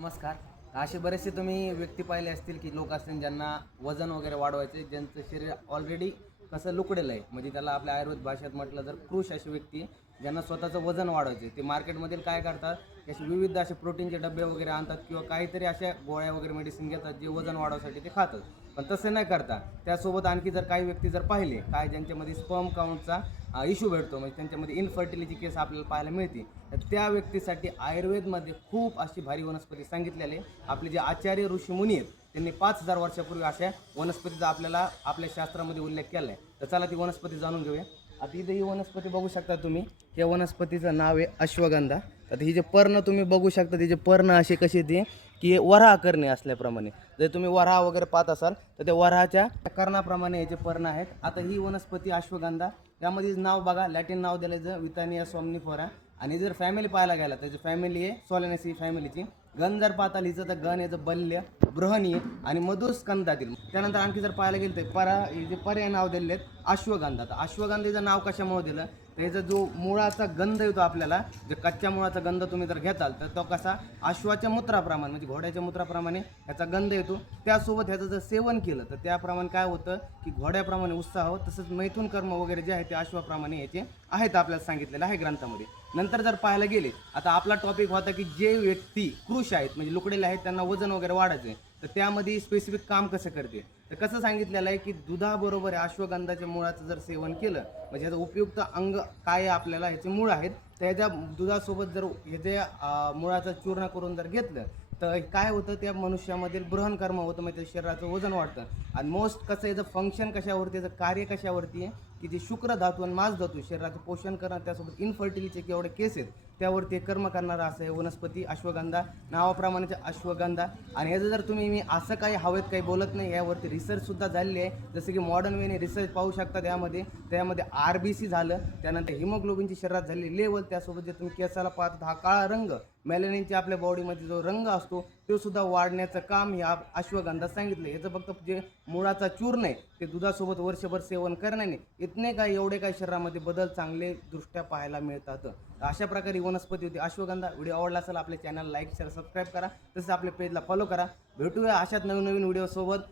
नमस्कार. असे बरेचसे तुम्ही व्यक्ती पाहिले असतील की लोक असतील ज्यांना वजन वगैरे वाढवायचे, ज्यांचं शरीर ऑलरेडी कसं लुकडेलं आहे, म्हणजे त्याला आपल्या आयुर्वेद भाषेत म्हटलं तर कृश अशी व्यक्ती ज्यांना स्वतःचं वजन वाढवायचे. ते मार्केटमधील काय करतात की असे विविध असे प्रोटीनचे डबे वगैरे आणतात किंवा काहीतरी अशा गोळ्या वगैरे मेडिसिन घेतात जे वजन वाढवण्यासाठी ते खातात. पण तसे नाही करता. त्यासोबत आणखी जर काही व्यक्ती जर पाहिले काय ज्यांच्यामध्ये स्पर्म काउंटचा इश्यू भेटतो, म्हणजे त्यांच्यामध्ये इनफर्टिलिटी केस आपल्याला पाहायला मिळते, तर त्या व्यक्तीसाठी आयुर्वेदमध्ये खूप अशी भारी वनस्पती सांगितलेली आहे. आपले जे आचार्य ऋषीमुनी आहेत त्यांनी 5,000 वर्षापूर्वी अशा वनस्पतीचा आपल्याला आपल्या शास्त्रामध्ये उल्लेख केला आहे. तर चला ती वनस्पती जाणून घेऊया. आता इथे ही वनस्पती बघू शकता तुम्ही. या वनस्पतीचं नाव आहे अश्वगंधा. आता ही जे पर्ण तुम्ही बघू शकता, तिचे पर्ण असे कसे ते की वराह करणे असल्याप्रमाणे, जर तुम्ही वराह वगैरे पाहत असाल तर त्या वराहाच्या कर्णाप्रमाणे याचे पर्ण आहेत. आता ही वनस्पती अश्वगंधा, त्यामध्ये नाव बघा, लॅटिन नाव दिलं वितानिया सॉम्निफोरा. आणि जर फॅमिली पाहायला गेला त्याची फॅमिली आहे सोलेनेसी फॅमिलीची. गण जर पाहता लिहिचं तर गण याचं बल्य, बृहणी आणि मधुस्कंदातील. त्यानंतर आणखी जर पाहायला गेलं तर जे पर्याय नाव दिलेले आहेत अश्वगंधा. तर अश्वगंधेचं नाव कशामुळे दिलं, त्याचा जो मुळाचा गंध येतो आपल्याला, जे कच्च्या मुळाचा गंध तुम्ही जर घेताल तर तो कसा अश्वाच्या मूत्राप्रमाणे म्हणजे घोड्याच्या मूत्राप्रमाणे ह्याचा गंध येतो. त्यासोबत ह्याचं जर सेवन केलं तर त्याप्रमाणे काय होतं की घोड्याप्रमाणे उत्साह, तसंच मैथून कर्म वगैरे जे आहे ते अश्वाप्रमाणे याचे आहेत आपल्याला सांगितलेलं आहे ग्रंथामध्ये. नंतर जर पाहायला गेले, आता आपला टॉपिक होता की जे व्यक्ती कृश आहेत म्हणजे लुकडेले आहेत त्यांना वजन वगैरे वाढायचे, तर त्यामध्ये स्पेसिफिक काम कसं करते. तर कसं सांगितलेलं आहे की दुधाबरोबर अश्वगंधाच्या मुळाचं जर सेवन केलं म्हणजे याचं उपयुक्त अंग काय आपल्याला ह्याचे मूळ आहेत, त्याच्या दुधासोबत जर ह्याच्या मुळाचं चूर्ण करून जर घेतलं तर काय होतं, त्या मनुष्यामधील बृहन होतं, म्हणजे शरीराचं वजन वाढतं. आणि मोस्ट कसं याचं फंक्शन कशावरती, याचं कार्य कशावरती आहे की जे शुक्र धातू आणि मांस धातू शरीराचं पोषण करणं, त्यासोबत इनफर्टिलिटीचे केवढे केस आहेत त्यावरती कर्म करणारा असं आहे वनस्पती अश्वगंधा. नावाप्रमाणेच अश्वगंधा. आणि ह्याचं जर तुम्ही मी असं काही हवेत काही बोलत नाही, यावरती रिसर्चसुद्धा झालेली आहे. जसं की मॉडर्न वेने रिसर्च पाहू शकता, त्यामध्ये RBC झालं, त्यानंतर हिमोग्लोबिनची शरीरात झालेली लेवल, त्यासोबत जे तुम्ही केसाला पाहतात हा काळा रंग, मेलॅनिनची आपल्या बॉडीमध्ये जो रंग असतो तो सुद्धा वाढण्याचं काम या अश्वगंधात सांगितलं. याचं फक्त जे मुळाचा चूर्ण आहे ते दुधासोबत वर्षभर सेवन करण्याने इतने काय एवढे काय शरीरामध्ये बदल चांगले दृष्ट्या पाहायला मिळतात. अशा प्रकारे वनस्पती होती अश्वगंधा. व्हिडिओ आवडला असेल आपल्या चॅनल लाईक शेअर सबस्क्राईब करा, तसंच आपल्या पेजला फॉलो करा. भेटूया अशाच नवीन नवीन व्हिडिओसोबत.